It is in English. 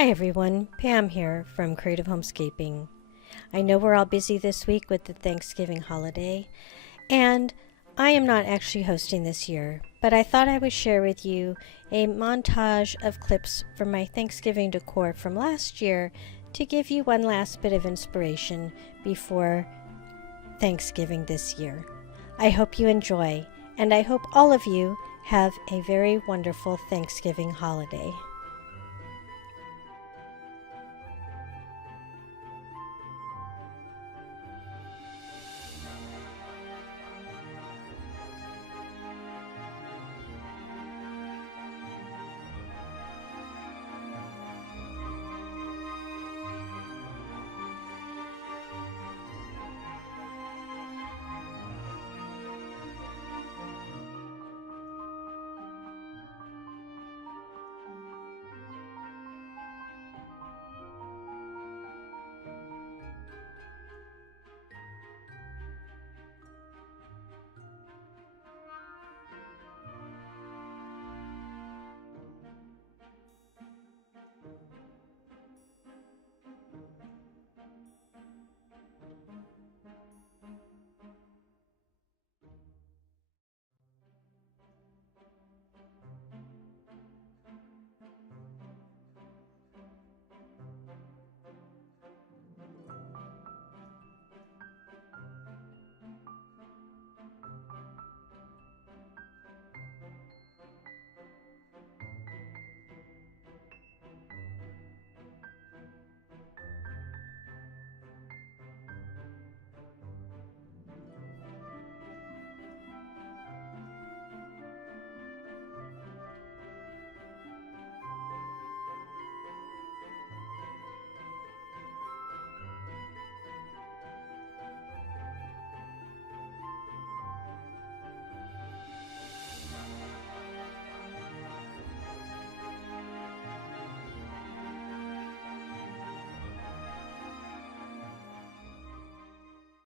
Hi everyone, Pam here from Creative Homescaping. I know we're all busy this week with the Thanksgiving holiday, and I am not actually hosting this year, but I thought I would share with you a montage of clips from my Thanksgiving decor from last year to give you one last bit of inspiration before Thanksgiving this year. I hope you enjoy, and I hope all of you have a very wonderful Thanksgiving holiday.